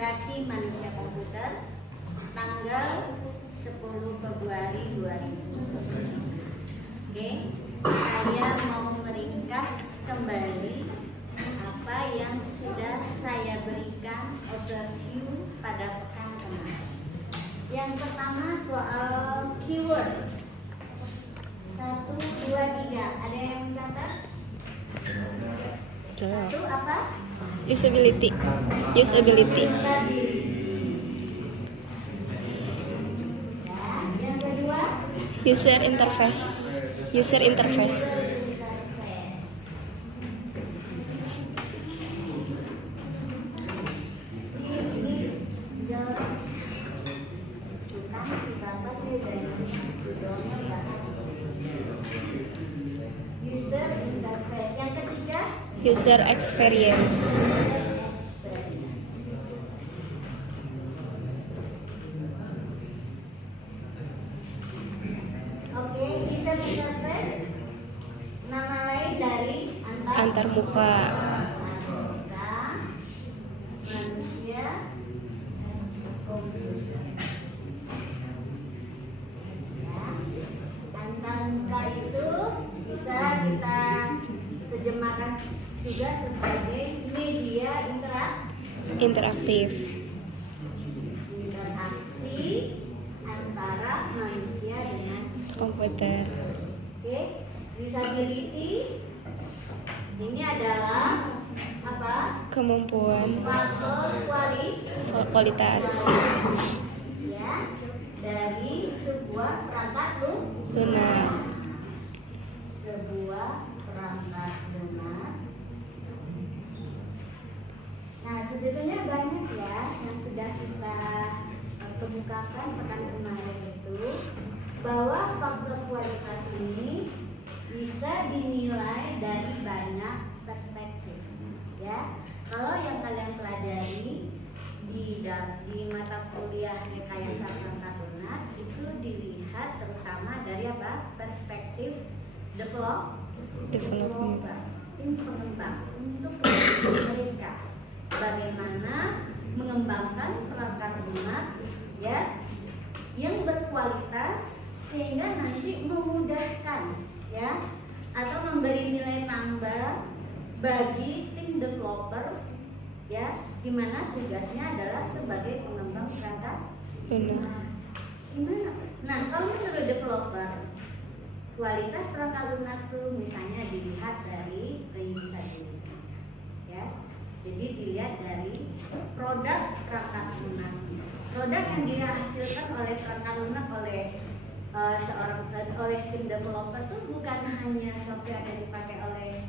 Interaksi Manusia Komputer tanggal 10 Februari 2020. Oke, saya mau meringkas kembali apa yang sudah saya berikan overview pada pekan kemarin. Yang pertama soal keyword 1, 2, 3. Ada yang mencatat? Satu apa? Usability. Yang kedua? User interface. User interface. Yang ketiga? User experience. Oke, user interface nama lain dari Antarmuka. Manusia komputer. Antarmuka itu bisa kita terjemahkan juga sebagai media Interaktif. interaksi antara manusia dengan Komputer. Oke, usability ini adalah apa? Kemampuan. Faktor Kualitas. ya dari sebuah perangkat Lunak. Nah, sebetulnya banyak ya yang sudah kita kemukakan pekan kemarin itu, bahwa faktor kualitas ini bisa dinilai dari banyak perspektif. Ya, kalau yang kalian pelajari di mata kuliah rekayasa perangkat lunak itu dilihat terutama dari apa? Perspektif Development. tim pengembang untuk mereka bagaimana mengembangkan perangkat lunak ya yang berkualitas sehingga nanti memudahkan ya atau memberi nilai tambah bagi tim developer ya di mana tugasnya adalah sebagai pengembang perangkat lunak. Gimana? Nah, kalau menurut developer kualitas perangkat lunak tuh misalnya dilihat dari reusability ya. Jadi dilihat dari produk perangkat lunak. Produk yang dihasilkan oleh perangkat lunak oleh oleh tim developer tuh bukan hanya software yang dipakai oleh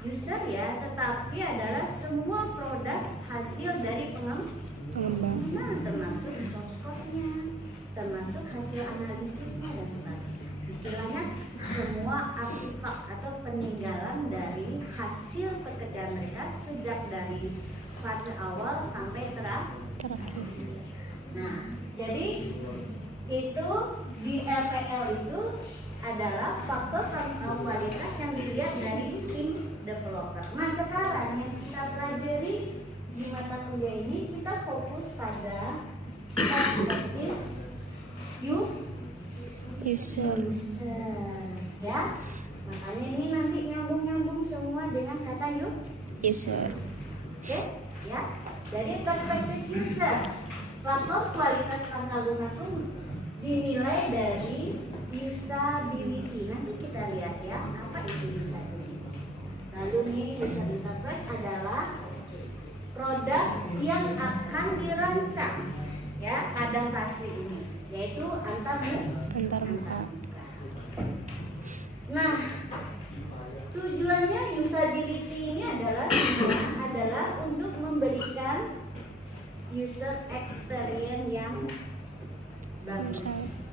user ya, tetapi adalah semua produk hasil dari pengembang. Nah, termasuk source code-nya, termasuk hasil analisisnya dan sebagainya. Istilahnya semua artefak atau peninggalan dari hasil pekerjaan mereka sejak dari fase awal sampai terakhir. Nah, jadi itu di RPL itu adalah faktor kualitas yang dilihat dari tim developer. Nah, sekarang yang kita pelajari di mata kuliah ini kita fokus pada perspektif user ya, makanya ini nanti nyambung semua dengan kata User. Oke ya, jadi perspektif user faktor kualitas perangkat lunak itu dinilai dari usability. Nanti kita lihat ya apa itu usability. Lalu nih user interface adalah produk yang akan dirancang ya pada fase ini, yaitu antarmuka. Nah, tujuannya usability ini adalah untuk memberikan user experience yang bagus,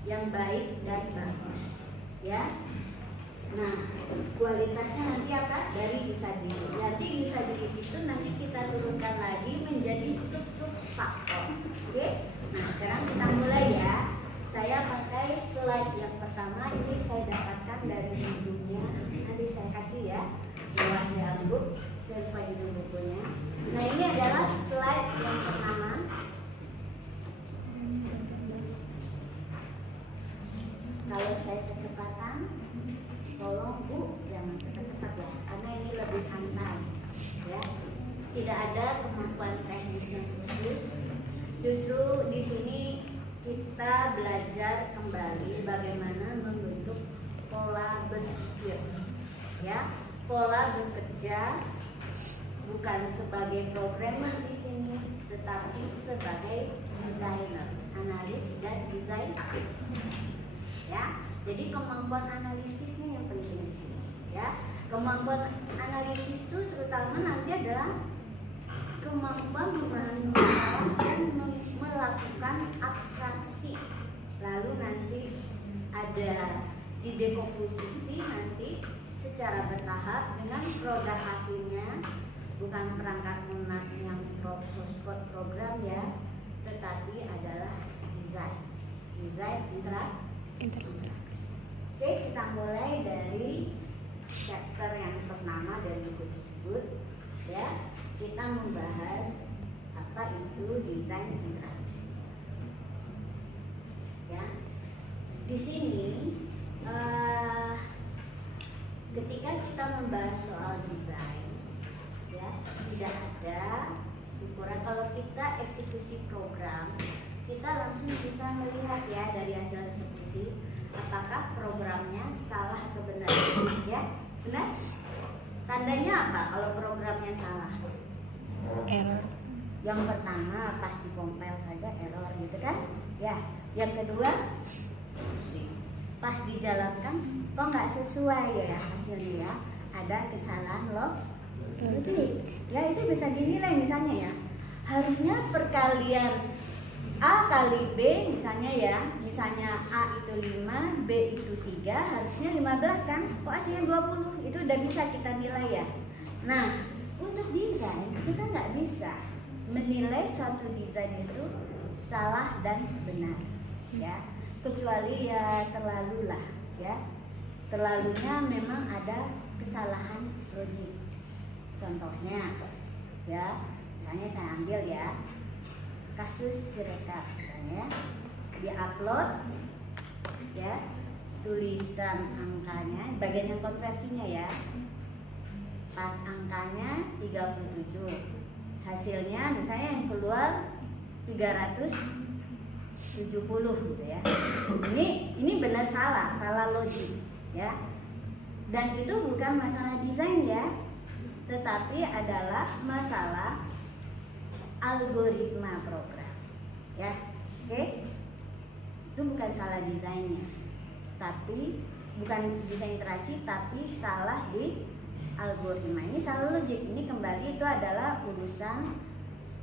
yang baik dan bagus, ya. Nah, kualitasnya nanti apa? Dari usability. Nanti usability itu nanti kita turunkan lagi menjadi sub faktor. Oke? Nah, sekarang kita mulai ya. Saya pakai slide yang pertama ini saya dapatkan dari bukunya. Nanti saya kasih ya lewat di album. Saya lupa judul bukunya. Nah, ini adalah slide yang pertama. justru di sini kita belajar kembali bagaimana membentuk pola berpikir, ya, pola bekerja bukan sebagai programmer di sini, tetapi sebagai desainer, analis dan desain. Ya, jadi kemampuan analisisnya yang penting di sini. Ya, kemampuan analisis itu terutama nanti adalah kemampuan memahami masalah dan melakukan abstraksi. Lalu nanti ada didekomposisi nanti secara bertahap dengan produk akhirnya, bukan perangkat lunak yang source code program ya, tetapi adalah desain interaksi. Oke, kita mulai dari chapter yang pertama dari buku tersebut ya. Kita membahas apa itu desain interaksi. Ya, di sini ketika kita membahas soal desain, ya, tidak ada ukuran. Kalau kita eksekusi program, kita langsung bisa melihat ya dari hasil eksekusi apakah programnya salah atau benar. Ya, benar? Tandanya apa kalau programnya salah? Error. Yang pertama pas dikompil saja error gitu kan? Ya. Yang kedua pas dijalankan kok nggak sesuai ya hasilnya ya, ada kesalahan logik. Ya, itu bisa dinilai misalnya ya, harusnya perkalian A kali B misalnya ya, misalnya A itu 5, B itu 3, harusnya 15 kan, kok hasilnya 20, itu udah bisa kita nilai ya. Nah, untuk desain kita nggak bisa menilai suatu desain itu salah dan benar ya, kecuali ya terlalu lah ya, terlalunya memang ada kesalahan logik. Contohnya ya, misalnya saya ambil ya kasus Sirekap misalnya, diupload ya tulisan angkanya, bagian yang konversinya ya, pas angkanya 37, hasilnya misalnya yang keluar 370 gitu ya. Ini benar salah logik ya. Dan itu bukan masalah desain ya, tetapi adalah masalah algoritma program ya. Oke, itu bukan salah desainnya, tapi bukan desain interaksi, tapi salah di algoritma. Ini salah logik. Ini kembali itu adalah urusan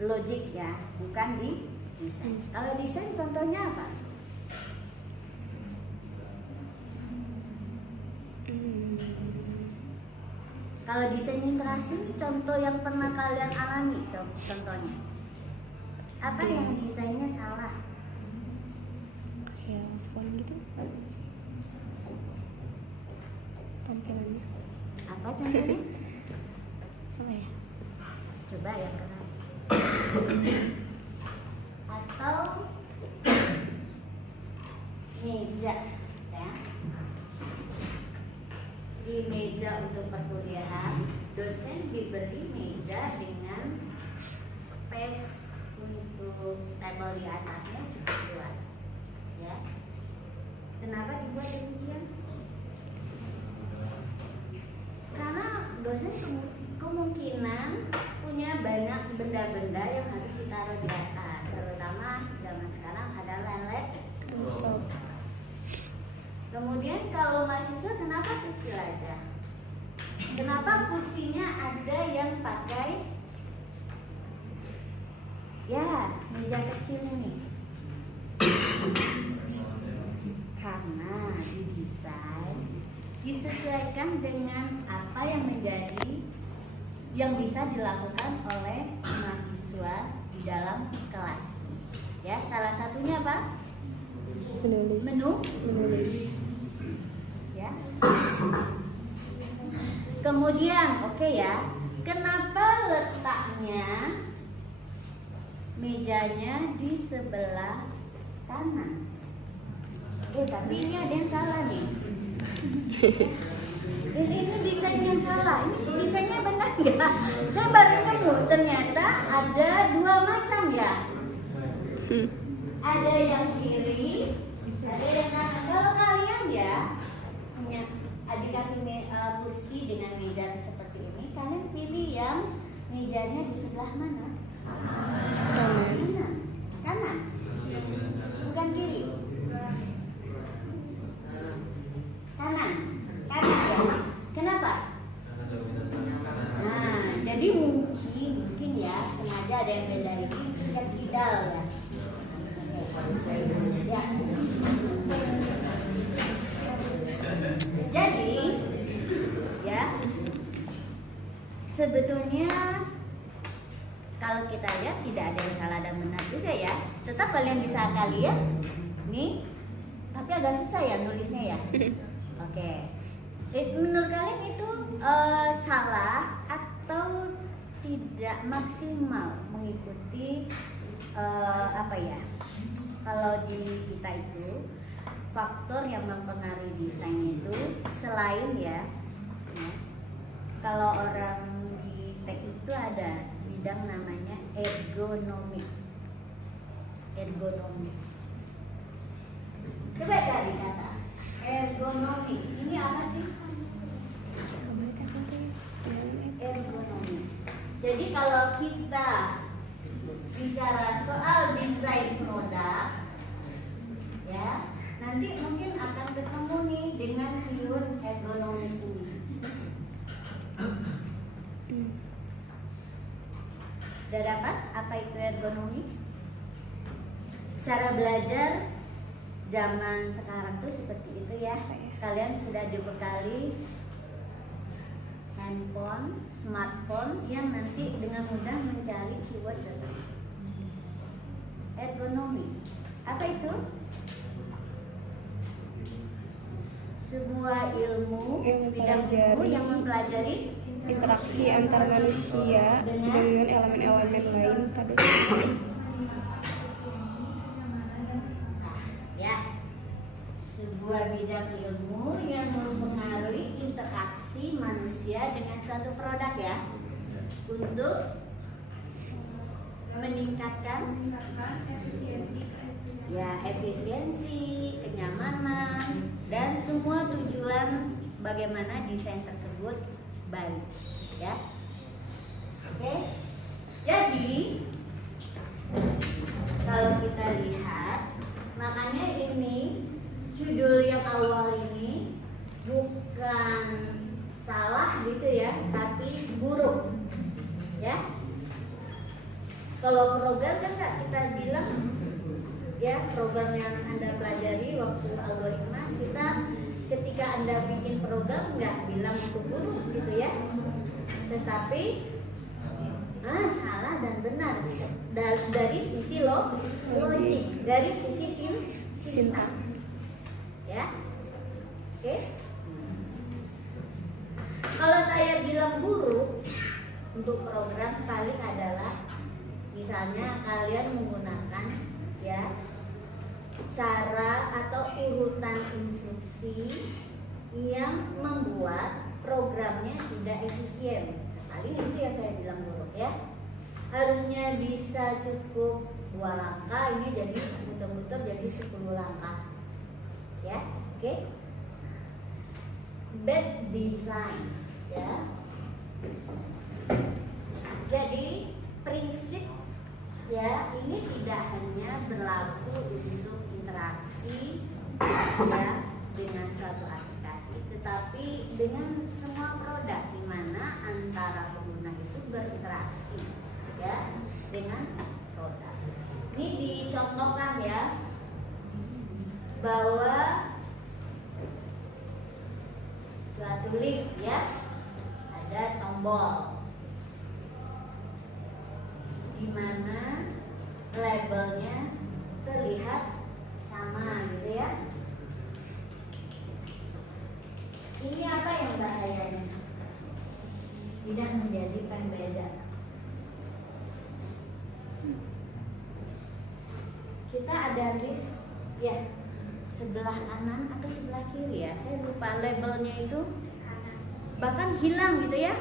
logik ya, bukan di desain. Kalau desain contohnya apa? Kalau desain interaksi contoh yang pernah kalian alami contohnya apa yang desainnya salah? Kayak font gitu tampilannya. Apa contohnya? Apa ya? Coba yang keras. Atau meja ya. Di meja untuk perkuliahan, dosen diberi meja dengan space untuk tabel di atasnya cukup luas ya. Kenapa dibuat demikian? Karena dosen kemungkinan punya banyak benda-benda yang harus ditaruh di atas, terutama zaman sekarang ada laptop. Kemudian kalau mahasiswa kenapa kecil aja? Kenapa kursinya ada yang pakai ya meja kecil ini? Karena didesain disesuaikan dengan apa yang menjadi yang bisa dilakukan oleh mahasiswa di dalam kelas. Ya, salah satunya apa? Menulis. Ya. Kemudian, oke ya, kenapa letaknya mejanya di sebelah kanan? Tapi ini ada yang salah nih. Ini desain yang salah. Ini desainnya benar nggak? Saya baru nemu ternyata ada dua macam ya. Ada yang kiri, ada yang kanan. Kalau kalian ya punya adik kasih kursi dengan meja seperti ini, kalian pilih yang mejanya di sebelah mana? Kanan. Kanan. Bukan kiri. Kanan. Kanan ya. Kenapa? Nah, jadi mungkin ya sengaja ada yang beda ini yang kidal ya. Ya. Jadi ya sebetulnya kalau kita lihat tidak ada yang salah dan benar juga ya. Tetap kalian bisa kalian nih, tapi agak susah ya nulisnya ya. Oke. Menurut kalian itu salah atau tidak maksimal mengikuti apa ya? Kalau di kita itu faktor yang mempengaruhi desain itu selain ya, kalau orang di TEK itu ada bidang namanya ergonomi. Coba cari kata ergonomi. Ini apa sih? Ergonomi. Jadi kalau kita bicara soal desain produk, ya nanti mungkin akan ketemu nih dengan keyword ergonomi ini. Sudah dapat apa itu ergonomi? Cara belajar zaman sekarang tuh seperti itu ya. Kalian sudah dibekali handphone, smartphone yang nanti dengan mudah mencari keyword ergonomi. Apa itu? Sebuah ilmu bidang ilmu yang mempelajari interaksi antar manusia dengan elemen-elemen lain pada sistem. Ya, sebuah bidang ilmu yang mempengaruhi interaksi manusia dengan suatu produk ya, untuk meningkatkan efisiensi, kenyamanan, dan semua tujuan bagaimana desain tersebut baik ya. Oke. Jadi kalau kita lihat, makanya ini judul yang awal ini bukan salah gitu ya, tapi buruk ya. Kalau program kan nggak kita bilang ya, program yang Anda pelajari waktu algoritma, kita ketika Anda bikin program nggak bilang itu buruk gitu ya, tetapi salah dan benar dari sisi logik, dari sisi sintak ya. Oke. Kalau saya bilang buruk untuk program paling adalah misalnya kalian menggunakan ya cara atau urutan instruksi yang membuat programnya tidak efisien. Paling itu yang saya bilang buruk ya. Harusnya bisa cukup 2 langkah, ini jadi muter-muter jadi 10 langkah ya. Oke. Bad design ya. Jadi prinsip ya ini tidak hanya berlaku untuk interaksi ya dengan suatu aplikasi, tetapi dengan semua produk di mana antara pengguna itu berinteraksi ya dengan produk. Ini dicontohkan ya bahwa suatu lift ya ada tombol di mana labelnya terlihat sama gitu ya. Ini apa yang bahayanya? Tidak menjadi pembeda. Kita ada lift ya sebelah kanan atau sebelah kiri ya, saya lupa labelnya itu, bahkan hilang gitu ya,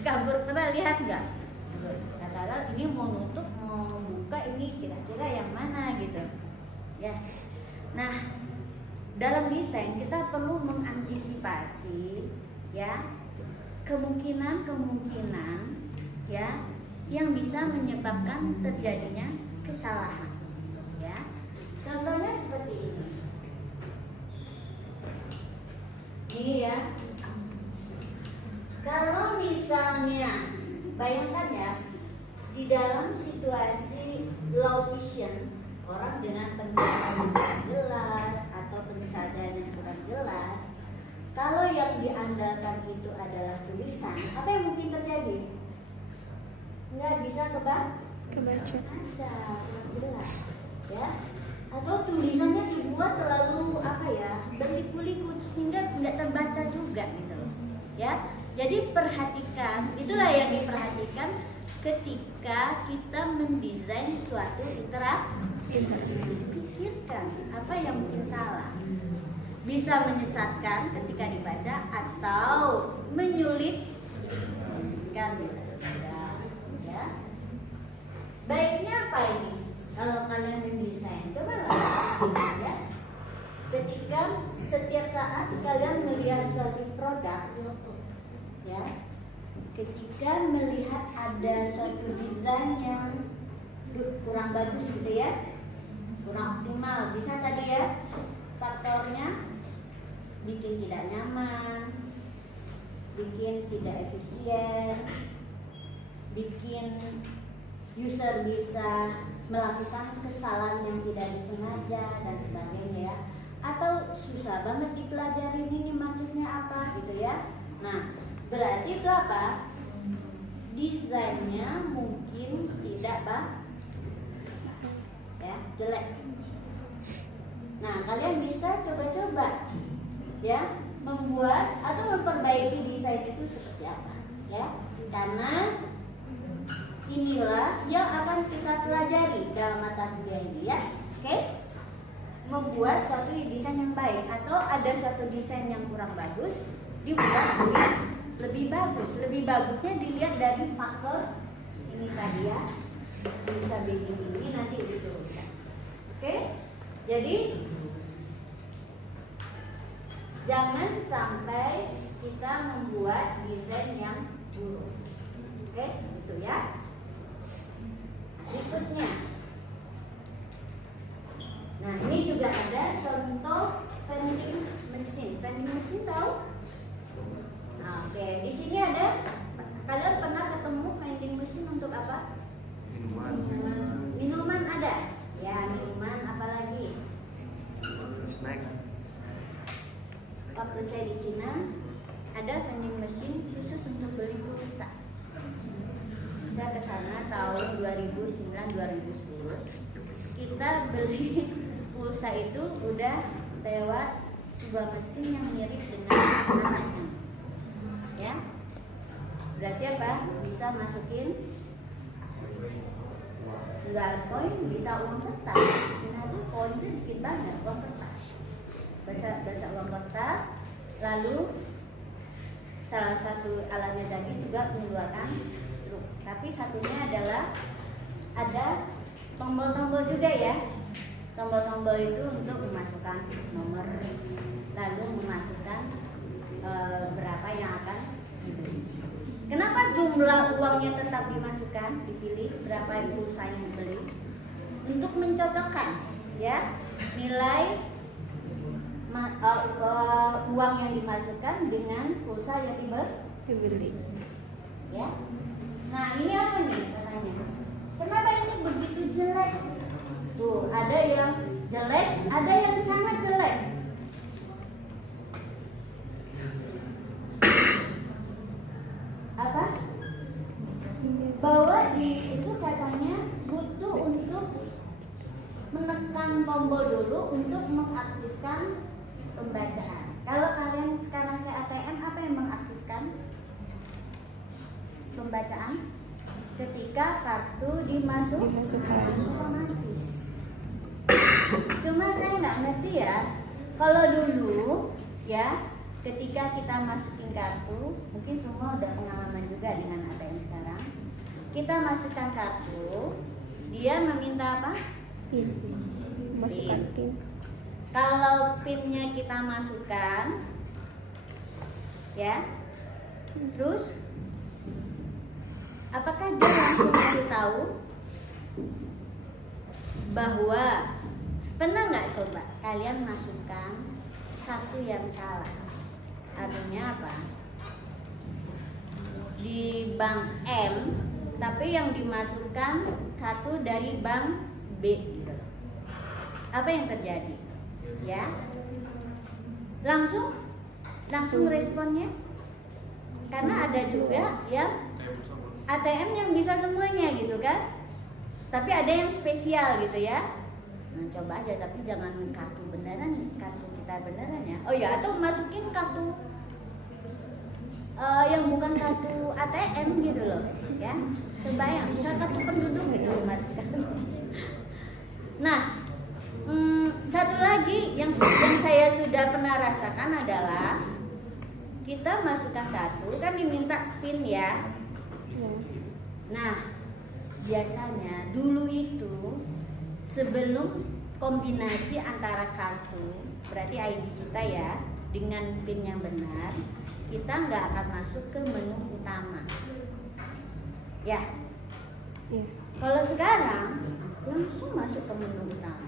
kabur. Pernah lihat nggak? Katakan ini mau nutup mau buka buka ini kira-kira yang mana gitu ya. Nah, dalam desain kita perlu mengantisipasi ya kemungkinan ya yang bisa menyebabkan terjadinya kesalahan ya. Contohnya seperti ini. Ini ya. Kalau misalnya bayangkan ya, di dalam situasi low vision, orang dengan pencahayaan yang kurang jelas atau pencahayaan yang kurang jelas, kalau yang diandalkan itu adalah tulisan, apa yang mungkin terjadi? Nggak bisa kebaca, kurang jelas, ya. Atau tulisannya dibuat terlalu berliku-liku sehingga tidak terbaca juga gitu, ya. Jadi perhatikan, itulah yang diperhatikan ketika kita mendesain suatu interaktif. Pikirkan apa yang mungkin salah. Bisa menyesatkan ketika dibaca atau menyulitkan. Ya. Baiknya apa ini? Kalau kalian mendesain, coba ya. Ketika setiap saat kalian melihat suatu produk, ya, ketika melihat ada suatu desain yang kurang bagus gitu ya, kurang optimal, bisa tadi ya faktornya bikin tidak nyaman, bikin tidak efisien, bikin user bisa melakukan kesalahan yang tidak disengaja dan sebagainya ya, atau susah banget dipelajari ini maksudnya apa gitu ya. Nah, berarti itu apa? Desainnya mungkin tidak ya, jelek. Nah, kalian bisa coba-coba ya membuat atau memperbaiki desain itu seperti apa ya, karena inilah yang akan kita pelajari dalam mata kuliah ini ya. Oke? Membuat suatu desain yang baik, atau ada suatu desain yang kurang bagus dibuat lebih bagus. Lebih bagusnya dilihat dari faktor ini tadi ya, bisa begini nanti itu. Oke? Jadi jangan sampai kita membuat desain yang buruk. Oke, itu ya. Berikutnya. Nah, ini juga ada contoh vending mesin. Vending mesin tahu? Nah, oke, di sini ada. Kalian pernah ketemu vending mesin untuk apa? Minuman ada. Ya, minuman apalagi? Snack. Waktu saya di Cina ada vending mesin khusus untuk beli pulsa. Saya ke sana tahun 2009-2010. Kita beli pulsa itu udah lewat sebuah mesin yang mirip dengan namanya. Ya. Berarti apa? Bisa masukin nggak harus koin, bisa uang kertas. Cina itu koinnya dikit banget, uang kertas. Bahasa uang kertas. Lalu salah satu alatnya tadi juga mengeluarkan struk. Tapi satunya adalah ada tombol-tombol juga ya. Tombol-tombol itu untuk memasukkan nomor, lalu memasukkan berapa yang akan dibeli. Kenapa jumlah uangnya tetap dimasukkan, dipilih berapa pulsa yang dibeli? Untuk mencocokkan ya nilai uang yang dimasukkan dengan pulsa yang dibeli. Ya. Nah, ini apa nih katanya? Kenapa ini begitu jelek? Tuh, ada yang jelek, ada yang sangat jelek. Apa? Bahwa itu katanya butuh untuk menekan tombol dulu untuk mengaktifkan pembacaan. Kalau kalian sekarang ke ATM, apa yang mengaktifkan pembacaan? Ketika kartu dimasukkan otomatis. Cuma saya nggak ngerti ya. Kalau dulu ya, ketika kita masukin kartu, mungkin semua udah pengalaman juga dengan ATM sekarang. Kita masukkan kartu, dia meminta apa? PIN. Masukkan PIN. Kalau PIN-nya kita masukkan, ya, terus apakah dia langsung kasih tahu bahwa pernah nggak coba kalian masukkan satu yang salah? Artinya apa? Di bank M, tapi yang dimasukkan satu dari bank B gitu. Apa yang terjadi? Ya, langsung responnya, karena ada juga yang ATM yang bisa semuanya gitu kan, tapi ada yang spesial gitu ya. Nah, coba aja, tapi jangan kartu beneran, kartu kita beneran ya. Oh ya, atau masukin kartu yang bukan kartu ATM gitu loh ya. Coba yang bisa kartu penduduk gitu masukkan. Nah, satu lagi yang saya sudah pernah rasakan adalah kita masukkan kartu kan diminta PIN ya. Nah, biasanya dulu itu sebelum kombinasi antara kartu, berarti ID kita ya, dengan PIN yang benar, kita nggak akan masuk ke menu utama. Ya. Kalau sekarang langsung masuk ke menu utama.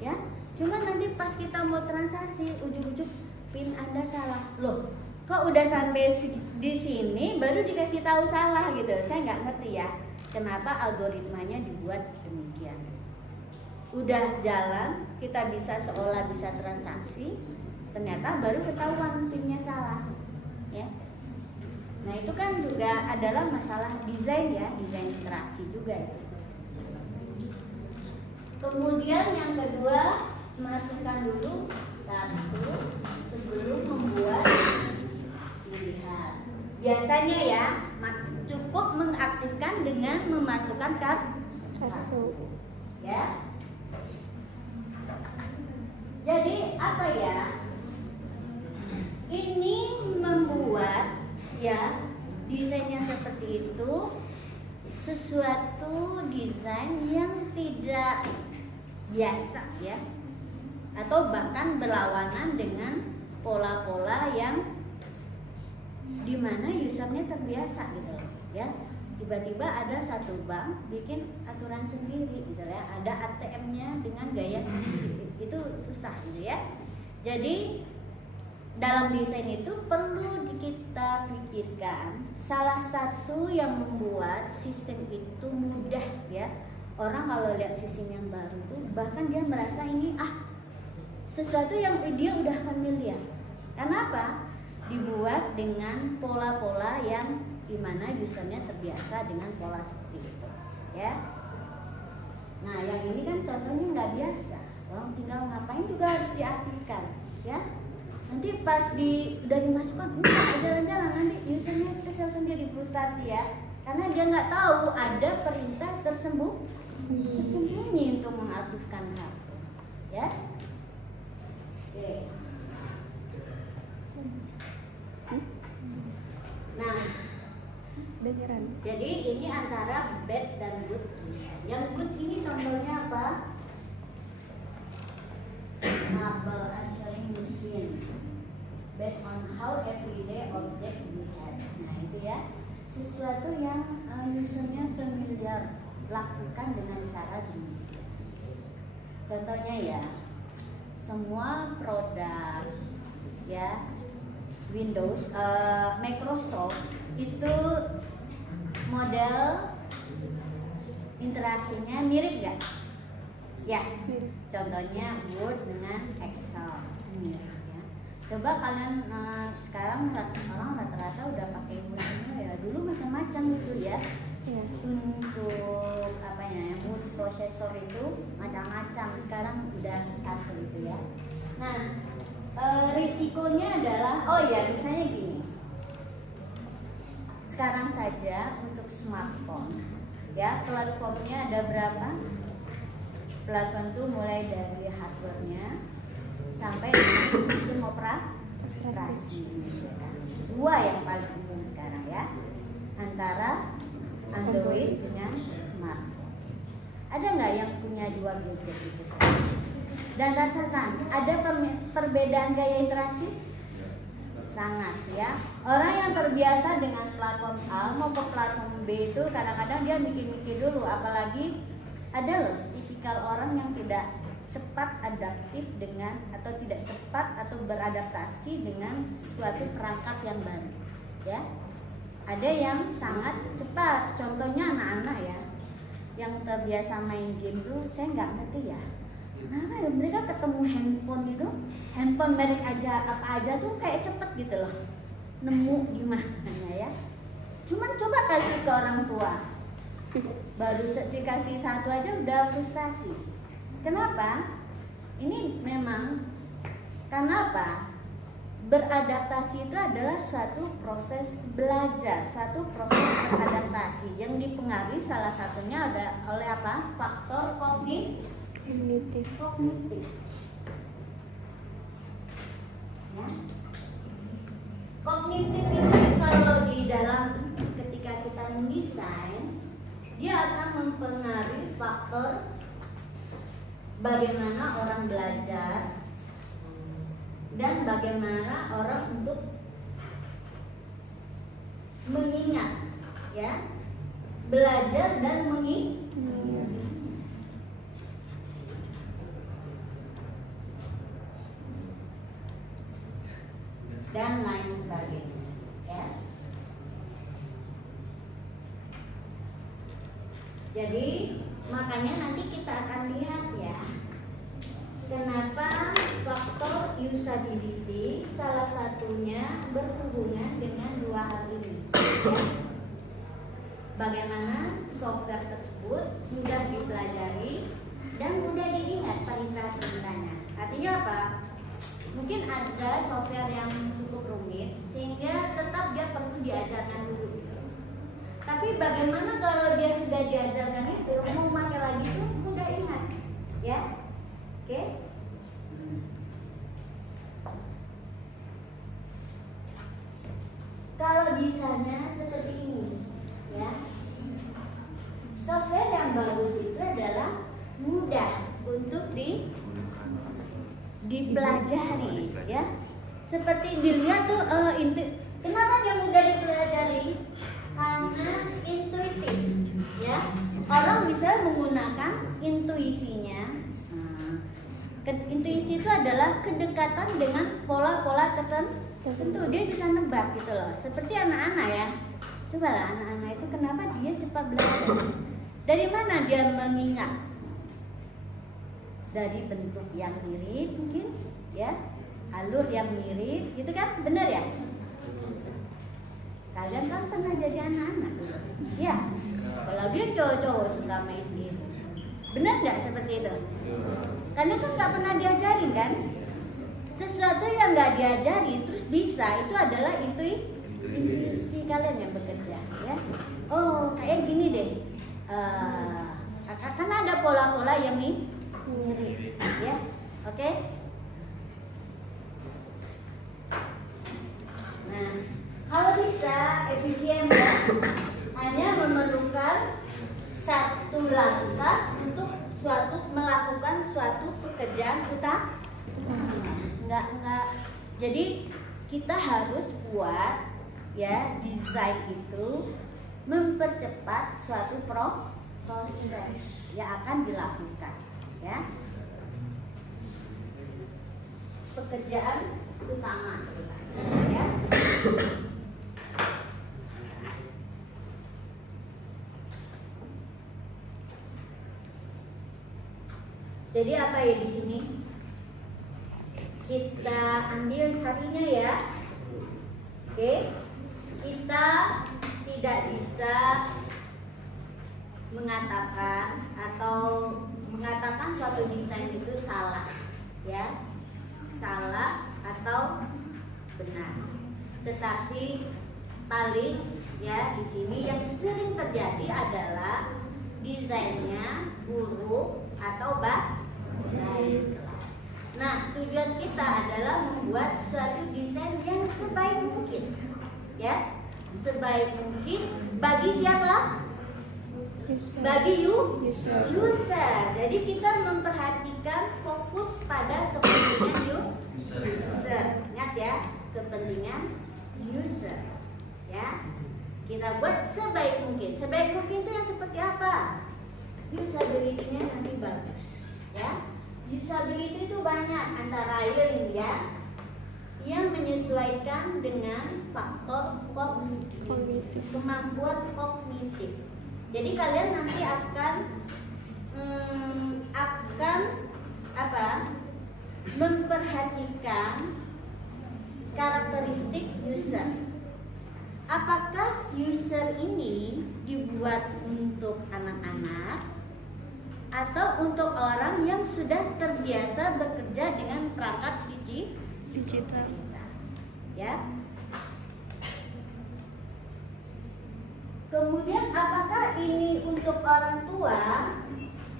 Ya, cuma nanti pas kita mau transaksi ujung-ujung PIN Anda salah. Loh, kok udah sampai di sini baru dikasih tahu salah gitu. Saya nggak ngerti ya, kenapa algoritmanya dibuat demikian. Udah jalan, kita bisa seolah bisa transaksi, ternyata baru ketahuan PIN-nya salah. Ya. Nah, itu kan juga adalah masalah desain ya, desain interaksi juga ya. Kemudian yang kedua, masukkan dulu kartu sebelum membuat pilihan. Biasanya ya, cukup mengaktifkan dengan memasukkan kartu. Ya. Jadi apa ya? Ini membuat ya desainnya seperti itu, sesuatu desain yang tidak biasa ya, atau bahkan berlawanan dengan pola-pola yang dimana usernya terbiasa gitu ya. Tiba-tiba ada satu bank bikin aturan sendiri gitu ya, ada ATM-nya dengan gaya sendiri, itu susah gitu ya. Jadi dalam desain itu perlu kita pikirkan salah satu yang membuat sistem itu mudah ya. Orang kalau lihat sistem yang baru tuh bahkan dia merasa ini sesuatu yang dia udah familiar. Kenapa? Dibuat dengan pola-pola yang dimana usernya terbiasa dengan pola seperti itu ya. Nah, yang ini kan contohnya nggak biasa. Orang tinggal ngapain juga harus diaktifkan ya. Nanti pas udah dimasukkan jalan-jalan, nanti usernya kesel sendiri, frustasi ya, karena dia nggak tahu ada perintah tersembunyi untuk mengaktifkan kartu ya. Oke. Nah, jadi ini antara bad dan good. Yang good ini contohnya apa? Marble answering machine based on how everyday object we have. Nah, itu ya, sesuatu yang usernya familiar, lakukan dengan cara ini. Contohnya ya, semua produk ya Windows, Microsoft itu model interaksinya mirip nggak? Ya, contohnya Word dengan Excel mirip. Coba kalian sekarang orang rata-rata udah pakai Word ya, dulu macam-macam gitu ya. Untuk mood processor itu macam-macam, sekarang udah satu gitu ya. Nah, risikonya adalah, misalnya gini. Sekarang saja untuk smartphone ya, platformnya ada berapa? Platform itu mulai dari hardware-nya sampai sistem operasi. Dua yang paling umum sekarang ya, antara Android dengan smartphone. Ada nggak yang punya 2 gadget itu? Dan rasakan, ada perbedaan gaya interaksi? Sangat ya. Orang yang terbiasa dengan platform A mau ke platform B itu kadang-kadang dia mikir-mikir dulu, apalagi ada loh tipikal orang yang tidak cepat adaptif dengan atau tidak cepat atau beradaptasi dengan suatu perangkat yang baru ya. Ada yang sangat cepat, contohnya anak-anak ya yang terbiasa main game dulu, saya nggak ngerti ya. Nah, mereka ketemu handphone itu, handphone merek aja apa aja tuh kayak cepet gitu loh, nemu gimana ya. Cuman coba kasih ke orang tua, baru dikasih 1 aja udah frustasi. Kenapa? Ini memang karena apa? Beradaptasi itu adalah suatu proses belajar, suatu proses beradaptasi yang dipengaruhi salah satunya ada oleh apa? Faktor kognitif. Ya. Kognitif itu kalau di dalam ketika kita mendesain, dia akan mempengaruhi faktor bagaimana orang belajar dan bagaimana orang untuk mengingat, ya, belajar dan mengingat. Dan lain sebagainya ya. Jadi makanya nanti kita akan lihat ya, kenapa faktor usability salah satunya berhubungan dengan 2 hal ini ya. Bagaimana software tersebut mudah dipelajari dan mudah diingat perintah-perintahnya. Artinya apa? Mungkin ada software yang cukup rumit sehingga tetap dia perlu diajarkan dulu. Tapi bagaimana kalau dia sudah diajarkan itu, mau pakai lagi itu mudah ingat, ya? Oke? Kalau desainnya seperti ini, ya. Software yang bagus itu adalah mudah untuk dipelajari ya. Seperti dilihat tuh kenapa dia mudah dipelajari? Karena intuitif ya. Orang bisa menggunakan intuisinya. Intuisi itu adalah kedekatan dengan pola-pola tertentu. Dia bisa nebak gitu loh. Seperti anak-anak ya. Cobalah anak-anak itu kenapa dia cepat belajar? Dari mana dia mengingat? Dari bentuk yang mirip mungkin ya, alur yang mirip gitu kan, benar ya? Kalian kan pernah jadi anak-anak dulu ya, kalau dia cowok-cowok suka main game, benar nggak seperti itu? Karena kan nggak pernah diajarin kan, sesuatu yang nggak diajari terus bisa, itu adalah intuisi kalian yang bekerja ya. Oh kayak gini deh, karena ada pola-pola yang mirip ya. Oke. Nah, kalau bisa efisien ya, hanya memerlukan 1 langkah untuk melakukan suatu pekerjaan enggak. Jadi kita harus buat ya, desain itu mempercepat suatu proses yang akan dilakukan ya. Pekerjaan utama ya. Jadi apa ya di sini? Kita ambil satunya ya. Oke. Kita tidak bisa mengatakan suatu desain itu salah ya. Salah atau benar. Tetapi paling ya di sini yang sering terjadi adalah desainnya buruk atau baik. Nah, tujuan kita adalah membuat suatu desain yang sebaik mungkin, ya, sebaik mungkin bagi siapa? bagi User. user. Jadi kita memperhatikan fokus pada kepentingan user. Ingat ya, kepentingan user. Ya, kita buat sebaik mungkin. Sebaik mungkin itu yang seperti apa? Usability-nya nanti bagus. Ya, usability itu banyak, antara lain ya, yang menyesuaikan dengan faktor kognitif, kemampuan kognitif. Jadi kalian nanti akan memperhatikan karakteristik user. Apakah user ini dibuat untuk anak-anak atau untuk orang yang sudah terbiasa bekerja dengan perangkat Digital. ya. Kemudian apakah ini untuk orang tua?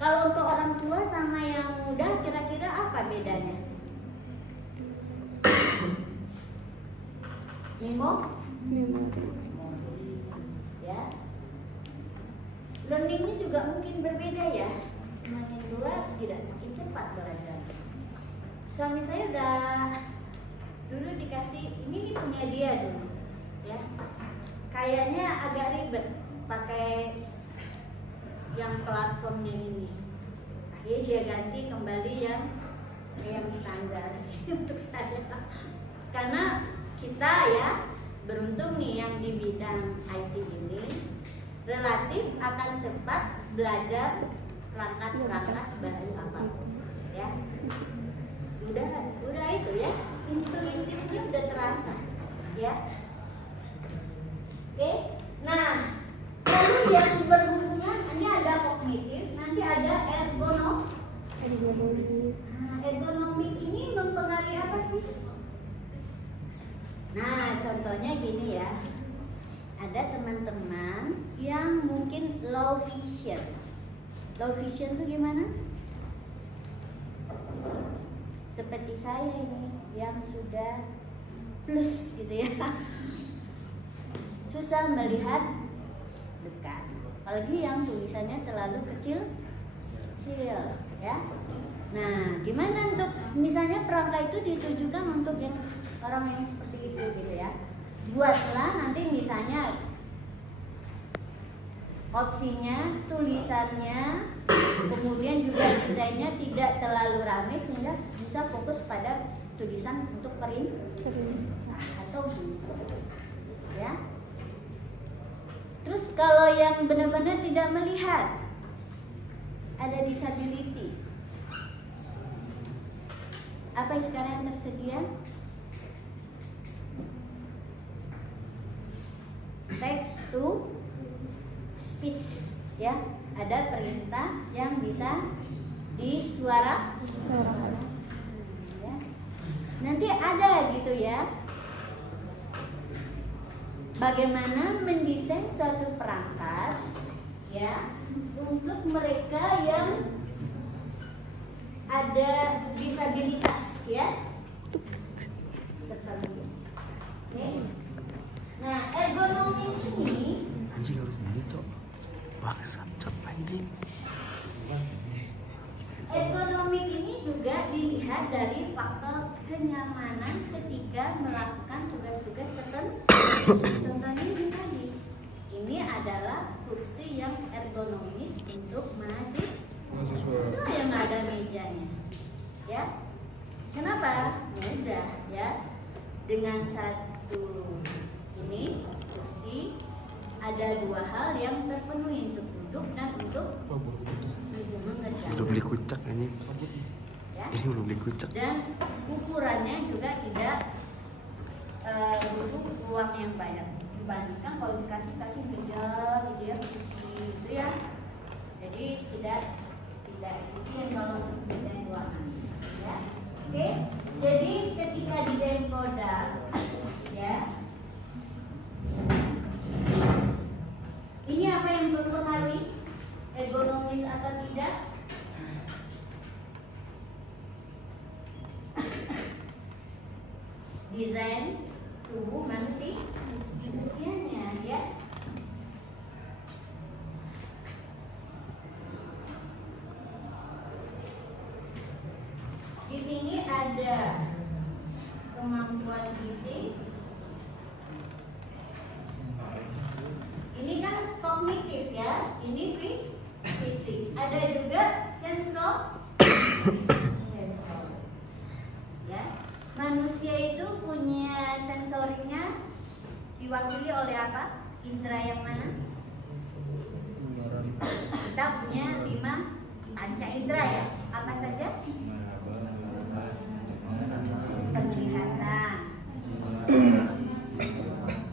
Kalau untuk orang tua sama yang muda kira-kira apa bedanya? Memori. Ya. Learningnya juga mungkin berbeda ya. Semakin tua tidak makin cepat belajar. Suami saya udah dulu dikasih ini nih punya dia dulu, ya. Kayaknya agak ribet pakai yang platformnya ini. Akhirnya dia ganti kembali yang standar untuk saya. Karena kita ya beruntung nih yang di bidang IT ini relatif akan cepat belajar perangkat baru apapun, ya. Udah itu ya, intuitifnya udah terasa, ya. Oke, nah lalu yang berhubungan ini ada kognitif, nanti ada ergonomik. Nah, ergonomik ini mempengaruhi apa sih? Nah, contohnya gini ya, ada teman-teman yang mungkin low vision. Low vision tuh gimana? Seperti saya ini yang sudah plus gitu ya, susah melihat dekat, apalagi yang tulisannya terlalu kecil ya. Nah, gimana untuk misalnya perangkat itu ditujukan untuk yang orang yang seperti itu gitu ya. Buatlah nanti misalnya opsinya, tulisannya, kemudian juga desainnya tidak terlalu ramai sehingga bisa fokus pada tulisan untuk perintah atau ya. Terus kalau yang benar-benar tidak melihat, ada disability. Apa yang sekarang tersedia? Text to speech, ya. Ada perintah yang bisa disuarakan. Ya. Nanti ada gitu ya. Bagaimana mendesain suatu perangkat, ya, untuk mereka yang ada disabilitas, ya. Nih. Nah, ergonomi ini Anjing harus gitu. Bangsat, cot anjing. Ergonomi ini juga dilihat dari faktor kenyamanan ketika melakukan tugas-tugas tertentu. Contohnya ini tadi. Ini adalah kursi yang ergonomis untuk mahasiswa yang ada mejanya. Ya. Kenapa? Mudah ya. Dengan satu ini kursi ada dua hal yang terpenuhi, untuk duduk dan untuk mengerjakan. Udah beli kucak anjing. Ya. Ini udah beli kucak. Dan ukurannya juga tidak butuh ruang yang banyak dibandingkan kalau dikasih meja gitu ya, kursi itu ya. Jadi tidak efisien kalau untuk desain ruangan, ya. Oke, jadi ketika desain produk, ya, ini apa yang mempengaruhi ergonomis atau tidak? Desain tubuh manusianya, ya. ada kemampuan fisik. Ini kan kognitif ya, ini fisik. Ada juga sensor. Ya, manusia itu punya sensorinya diwakili oleh apa? Indra yang mana? Kita punya 5 panca indra ya. Apa saja? Penglihatan,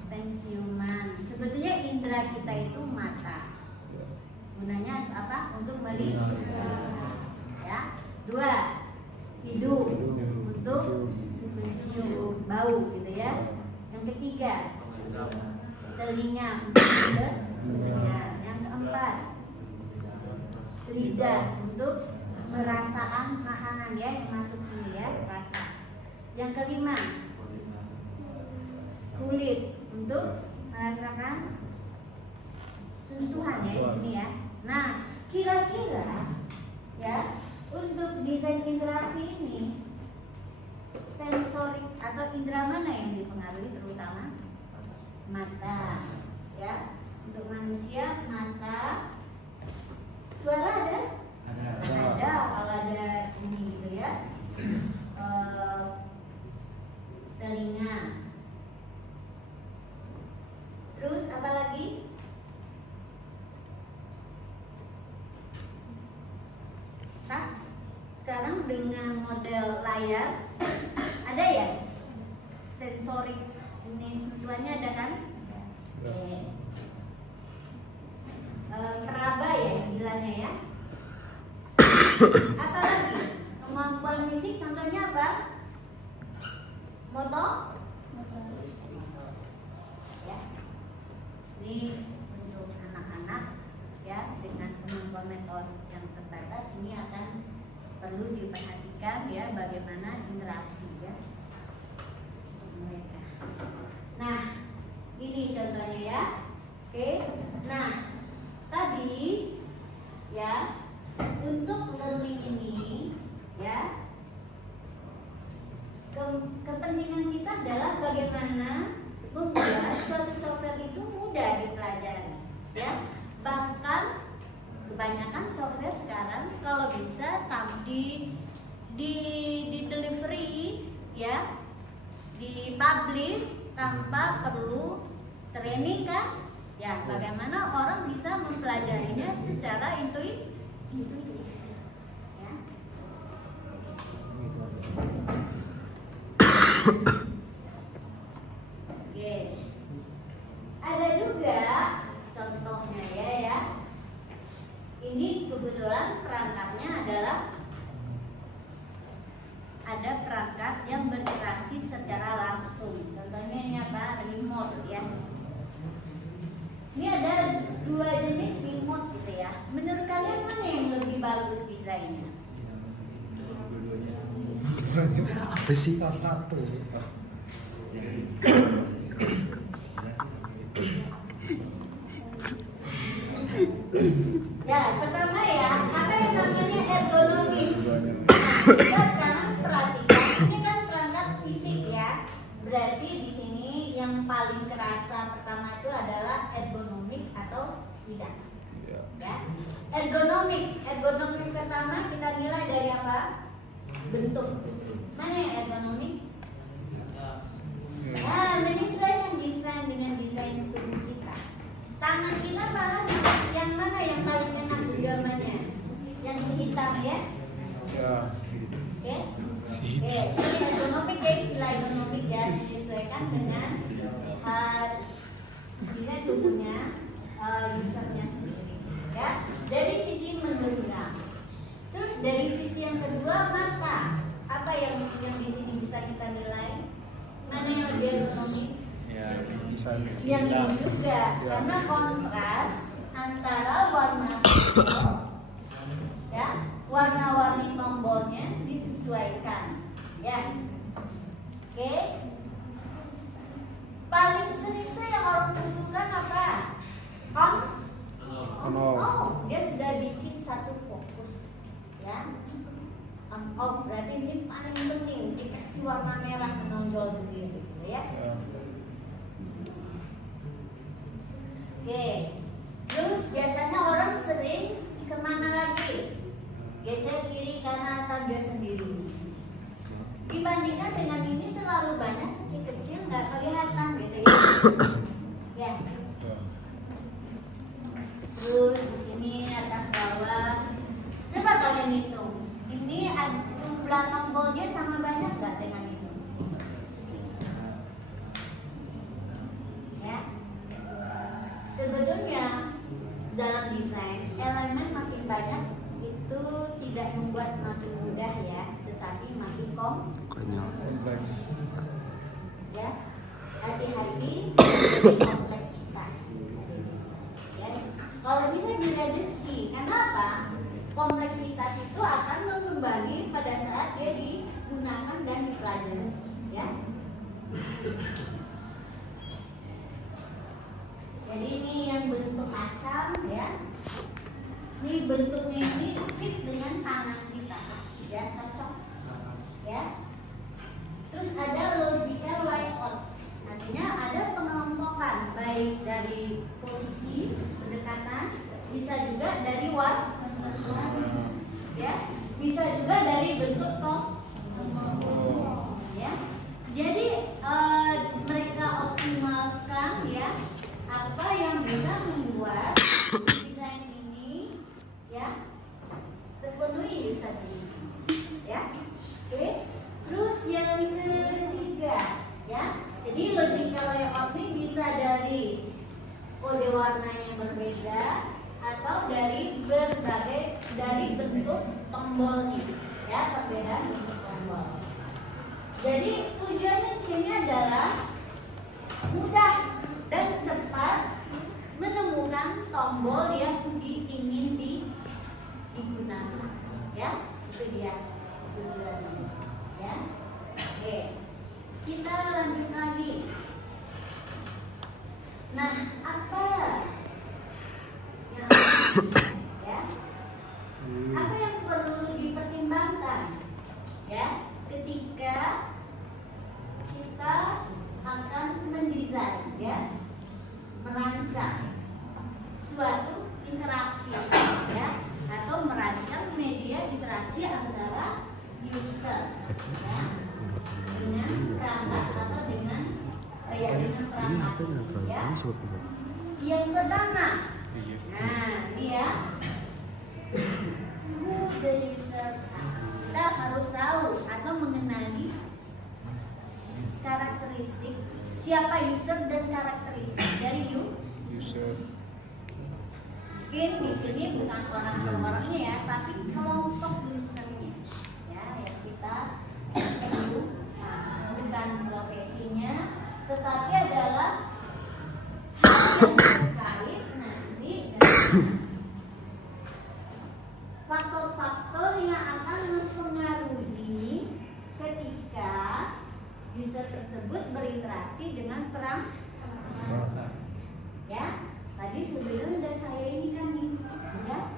penciuman. Sebetulnya indra kita itu mata. Gunanya apa? Untuk melihat. Ya. 2. Hidung untuk mencium bau gitu ya. Yang ketiga, telinga untuk mendengar. Yang keempat, lidah untuk merasakan makanan ya yang masuk ini ya, rasa. Yang kelima, kulit untuk merasakan sentuhan ya ini ya. Nah, kira-kira ya untuk desain interaksi ini sensorik atau indera mana yang dipengaruhi terutama? Mata ya. Untuk manusia mata. Suara ada? Ada kalau ada ini gitu ya. Telinga. Terus apa lagi? Touch. Sekarang dengan model layar ada ya? Sensorik ini sentuhannya ada kan? Peraba ya istilahnya ya. Apa lagi? Kemampuan fisik contohnya apa? Motor? Ya. Ini untuk anak-anak ya dengan kemampuan motor yang terbatas ini akan perlu diperhatikan ya bagaimana interaksi ya mereka. Nah, ini contohnya ya. Oke. Nah, tadi ya untuk learning ini ya kepentingan kita adalah bagaimana membuat suatu software itu mudah dipelajari ya. Bahkan kebanyakan software sekarang kalau bisa di delivery ya, di publish tanpa perlu training kan ya. Bagaimana orang bisa mempelajarinya secara intuitif ya. Oke. Ada juga contohnya ya. Ini kebetulan perangkatnya adalah ada perangkat yang berinteraksi secara langsung. Contohnya ini apa? Remote ya. Ini ada 2 jenis remote gitu ya. Menurut kalian mana yang lebih bagus desainnya? Apa sih? Satu. Ya, pertama ya, apa yang namanya ergonomis. Kita sekarang perhatikan, ini kan perangkat fisik ya. Berarti di sini yang paling kerasa pertama itu adalah ergonomik atau tidak. Ya. Ergonomik pertama kita nilai dari apa? Bentuk. Mana yang ergonomik? Nah, menyesuaikan desain dengan desain tubuh kita. Tangan kita malah yang mana yang paling enak genggamannya? Yang hitam ya? Oke? Oke, ini ergonomik ya, istilah ergonomik ya, disesuaikan dengan desain tubuhnya usernya sendiri ya. Dari sisi menggenggam. Terus dari sisi yang kedua mata. Apa yang di sini bisa kita nilai? Mana yang lebih ergonomik? Yang ini juga karena kontras antara warna ya, warna-warni tombolnya disesuaikan ya. Oke. Paling sering tuh yang orang butuhkan apa? Oh, dia sudah bikin satu fokus ya. On Oh, berarti ini paling penting dikasih warna merah menonjol sendiri, ya. Oke. Terus biasanya orang sering kemana lagi? Geser kiri kanan atau dia sendiri. Dibandingkan dengan ini terlalu banyak kecil-kecil nggak kelihatan gitu ya. Ya. Terus di sini atas bawah. Coba kalian hitung. Ini jumlah tombolnya sama banyak nggak dengan itu? Ya. Sebetulnya dalam desain elemen makin banyak itu tidak membuat makin mudah ya, tetapi makin kompleks. Ya, hati-hati kompleksitas. Ya. Kalau bisa direduksi, kenapa? Kompleksitas itu akan mengembangin pada saat dia digunakan dan dipelajari. Ya. Jadi ini yang bentuk macam ya. Ini bentuknya ini fix dengan tangan kita, ya cocok, ya. Terus ada logical layout, artinya ada pengelompokan baik dari posisi pendekatan, bisa juga dari warna, ya, bisa juga dari bentuk ya. Jadi mereka optimalkan ya apa yang bisa membuat desain ini ya terpenuhi user ini ya. Oke. Terus yang ketiga ya, jadi logical layout ini bisa dari kode warnanya yang berbeda atau dari bentuk tombolnya ya, perbedaan bentuk tombol. Jadi tujuannya di sini adalah mudah dan cepat menemukan tombol yang ingin digunakan ya, itu dia tujuannya ya. Oke, kita lanjut lagi. Nah, apa yang ya, apa yang perlu dipertimbangkan ya ketika kita akan mendesain ya, merancang suatu interaksi ya, atau merancang media interaksi antara user ya, dengan perangkat atau dengan perangkat ya. Yang pertama, nah dia who the user are. Kita harus tahu atau mengenali karakteristik siapa user dan karakteristik dari user. Mungkin di sini bukan orang-orangnya ya, tapi kelompok usernya ya, yang kita perlu bukan profesinya, tetapi adalah hal yang terkait nanti dengan faktor-faktor yang akan mempengaruhi ketika user tersebut berinteraksi dengan perangkat ya. Tadi sebelumnya saya ini kan ya,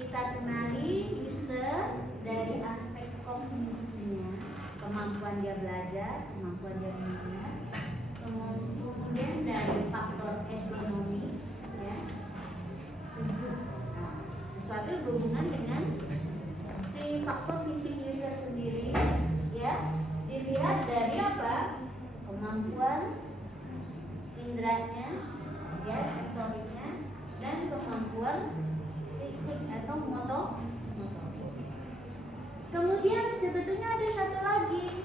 kita kenali user dari aspek kognisinya, kemampuan dia belajar, kemampuan dia mengingat, kemudian dari faktor ekonomi ya, sesuatu berhubungan dengan si faktor fisik user sendiri ya, dilihat dari apa, kemampuan indranya ya, sensoriknya, dan kemampuan fisik atau motor. Kemudian sebetulnya ada satu lagi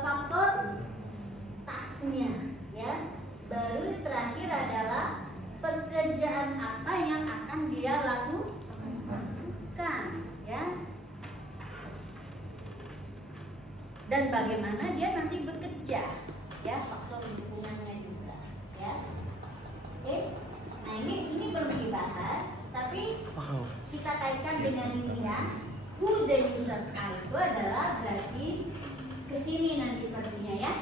faktor tasnya ya. Baru terakhir adalah pekerjaan apa yang akan dia lakukan ya, dan bagaimana dia nanti bekerja ya, faktor lingkungannya juga ya. Oke, nah ini perlu dibahas, tapi kita kaitkan dengan ini ya, who the users are itu adalah berarti kesini nanti perlunya ya,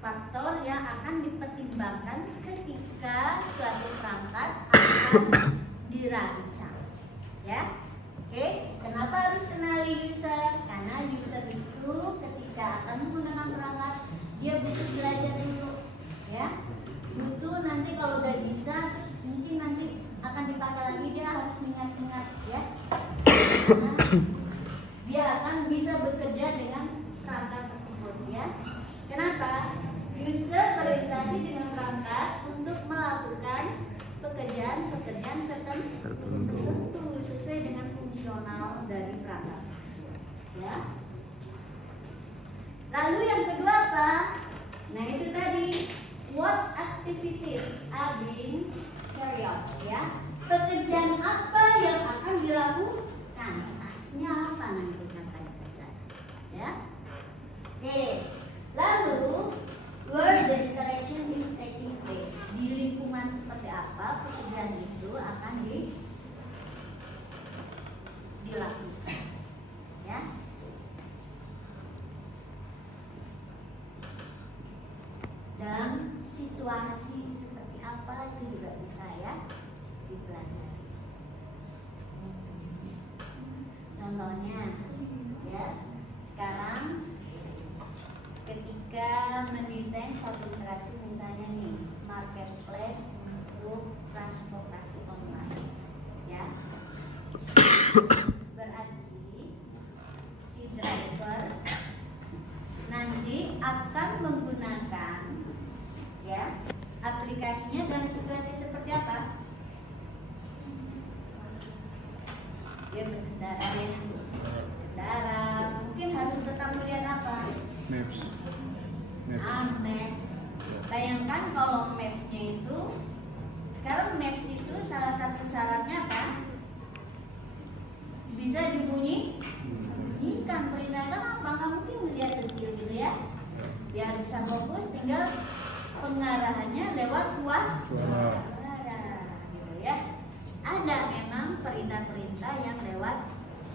faktor yang akan dipertimbangkan ketika ketika suatu perangkat akan dirancang, ya. Oke, kenapa harus kenali user? Karena user itu ketika akan menggunakan perangkat dia butuh belajar dulu, ya. Butuh nanti kalau udah bisa, mungkin nanti akan dipakai lagi, dia harus ingat-ingat, ya. Nah, dia akan bisa bekerja dengan perangkat tersebut, ya. Kenapa? User berinteraksi dengan perangkat untuk melakukan pekerjaan tertentu sesuai dengan fungsional dari perangkat, ya. Lalu yang kedua apa? Nah itu tadi, what activities are being carried out, ya. Pekerjaan apa yang akan dilakukan? Tasnya apa nanti yang akan dikerjakan, ya. Oke. Lalu where the interaction is taking place, di lingkungan seperti apa pekerjaan itu akan dilakukan, ya. Dalam situasi seperti apa itu juga bisa, ya, dipelajari. Contohnya, ya, sekarang ketika mendesain suatu interaksi, misalnya nih marketplace untuk transportasi online, ya. Berarti si driver nanti akan menggunakan, ya, aplikasinya dalam situasi seperti apa? Dia berkendara, mungkin harus tetap melihat apa? Maps. Maps. Bayangkan kalau mapsnya itu, sekarang maps itu salah satu syaratnya apa? Bisa dibunyikan, perintahkan apa? Nggak mungkin melihat detail gitu, ya. Biar bisa fokus, tinggal pengarahannya lewat suara, gitu, ya. Ada memang perintah-perintah yang lewat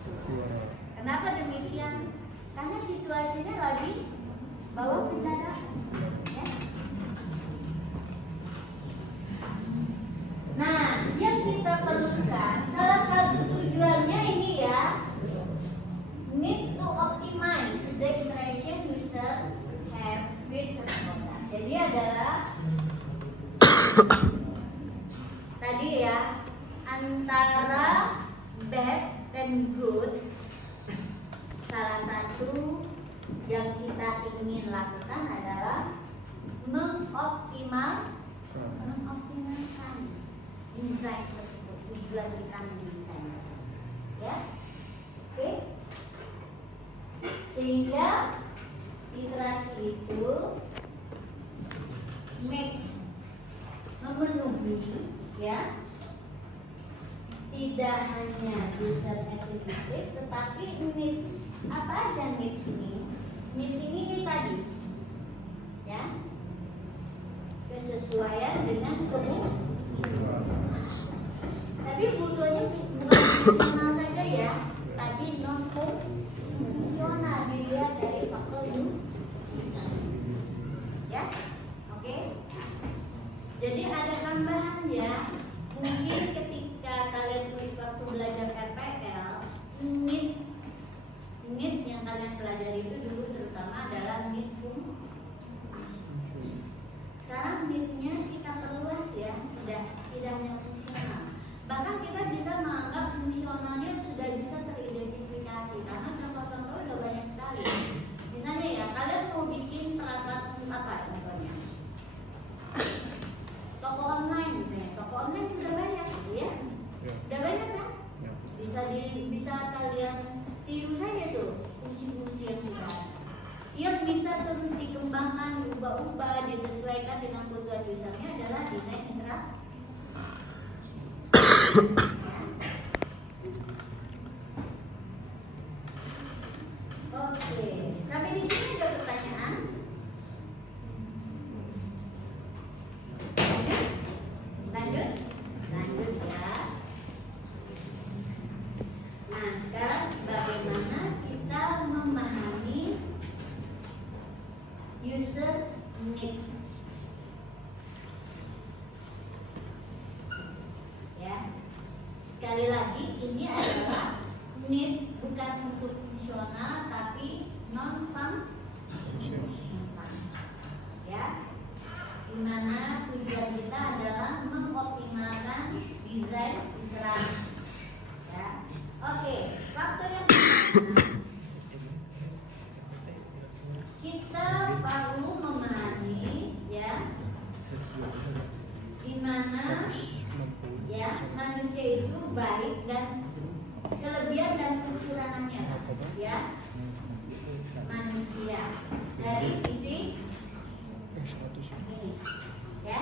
suara. Kenapa demikian? Karena situasinya lagi bawa kendaraan, ya. Nah, yang kita perlukan salah satu tujuannya ini, ya, need to optimize the interaction user have with stakeholder. Jadi adalah tadi, ya, antara bad dan good. Salah satu yang kita ingin lakukan adalah mengoptimalkan desain tersebut, tujuan kita mendesain, ya. Oke. Sehingga iterasi itu memenuhi, ya, tidak hanya user activities tetapi needs. Apa aja needs ini? Needs ini tadi, ya, kesesuaian dengan kebutuhan. Tapi butuhnya bukan fungsional saja, ya. Tadi non fungsional, dilihat dari faktor ya. Oke. Jadi ada tambahan, ya. Mungkin ketika kalian waktu belajar RPL, need yang kalian pelajari itu dulu terutama adalah need fungsi. Sekarang need-nya kita perluas, ya, tidak hanya fungsional. Bahkan kita bisa menganggap fungsionalnya sudah bisa teridentifikasi karena contoh-contoh udah banyak sekali. Misalnya, ya, kalian mau bikin perangkat apa contohnya? Toko online misalnya. Toko online sudah banyak, ya. Udah banyak, kan? Bisa kalian tiru saja tuh fungsi-fungsi yang sudah ada. Yang bisa terus dikembangkan, diubah-ubah, disesuaikan dengan kebutuhan usernya adalah desain interaktif. Oke, sampai di sini ada pertanyaan? Lanjut, ya. Nah, sekarang bagaimana kita memahami user need? Sekali lagi, ini adalah need, bukan untuk fungsional tapi non fungsional, ya, dimana tujuan kita adalah mengoptimalkan desain interaksi, ya. Oke, faktor yang pertama, kita perlu memahami, ya, dimana ya manusia itu baik dan kelebihan dan kekurangannya, ya, manusia dari sisi ini, ya,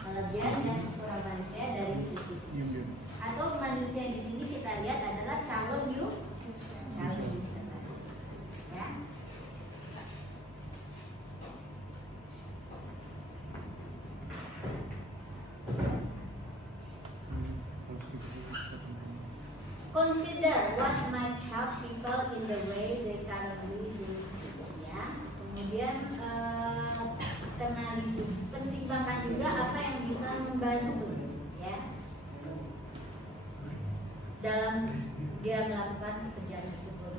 kelebihan dan kekurangan manusia dari sisi ini. Atau manusia di sini kita lihat adalah calon user, ya. Consider what might help people in the way they currently do, ya. Kemudian kenali, pertimbangkan juga apa yang bisa membantu, ya, dalam dia melakukan pekerjaan tersebut.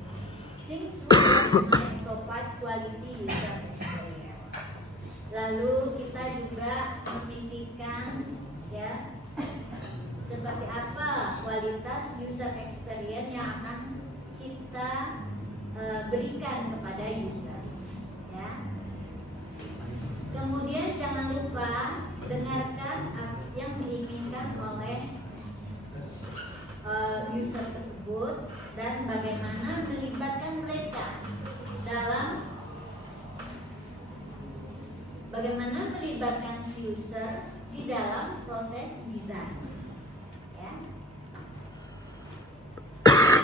Things will provide quality user experience. Lalu kita juga memikirkan, ya, seperti apa kualitas user experience yang akan kita berikan kepada user, ya. Kemudian jangan lupa dengarkan yang diinginkan oleh user tersebut dan bagaimana melibatkan mereka dalam bagaimana melibatkan si user di dalam proses desain.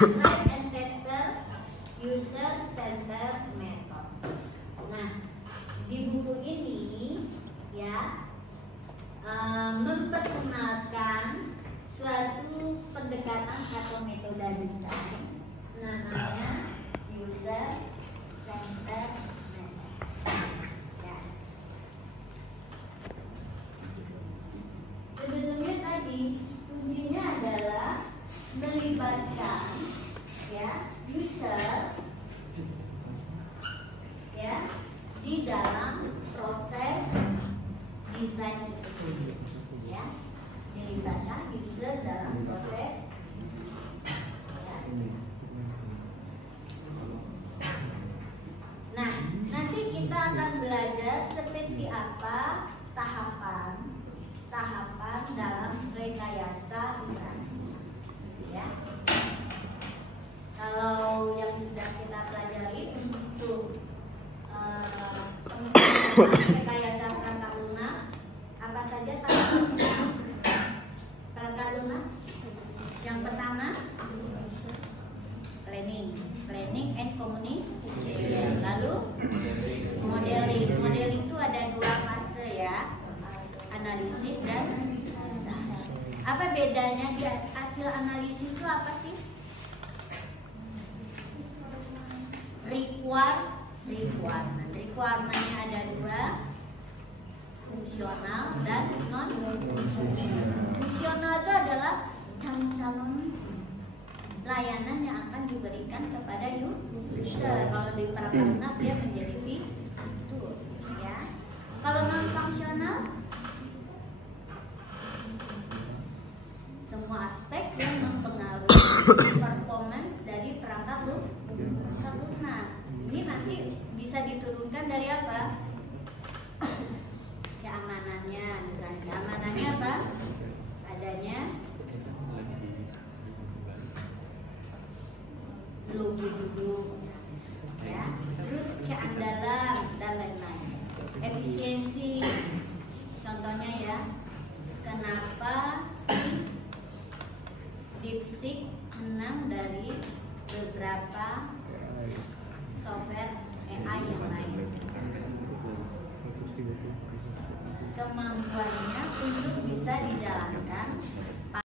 Try and tester user centered method. Nah, di buku ini, ya, memperkenalkan suatu pendekatan atau metode desain namanya user centered method, ya. Sebetulnya tadi kuncinya adalah melibatkan, ya, user, ya, di dalam proses desain tersebut, ya, melibatkan user dalam proses, ya. Nah, nanti kita akan belajar seperti apa tahapan dalam rekayasa interaksi, ya. Kalau yang sudah kita pelajari untuk rekayasa perangkat lunak, apa saja tahapannya? Perangkat lunak yang pertama planning and communication. Lalu modeling itu ada dua fase, ya, analisis dan desain. Apa bedanya di hasil analisis itu apa sih? Requirementnya ada dua, fungsional dan non fungsional. Fungsional itu adalah calon layanan yang akan diberikan kepada user. Kalau di perangkat lunak dia menjadi fitur, ya. Kalau non fungsional, semua aspek yang mempengaruhi performance dari perangkat lunak. Ini nanti bisa diturunkan dari apa? Keamanannya, misalnya keamanannya apa? Adanya logi duduk, ya. Terus keandalan dan lain-lain. Efisiensi, contohnya, ya, kenapa si DeepSeek menang dari beberapa software AI yang lain. Kemampuannya untuk bisa dijalankan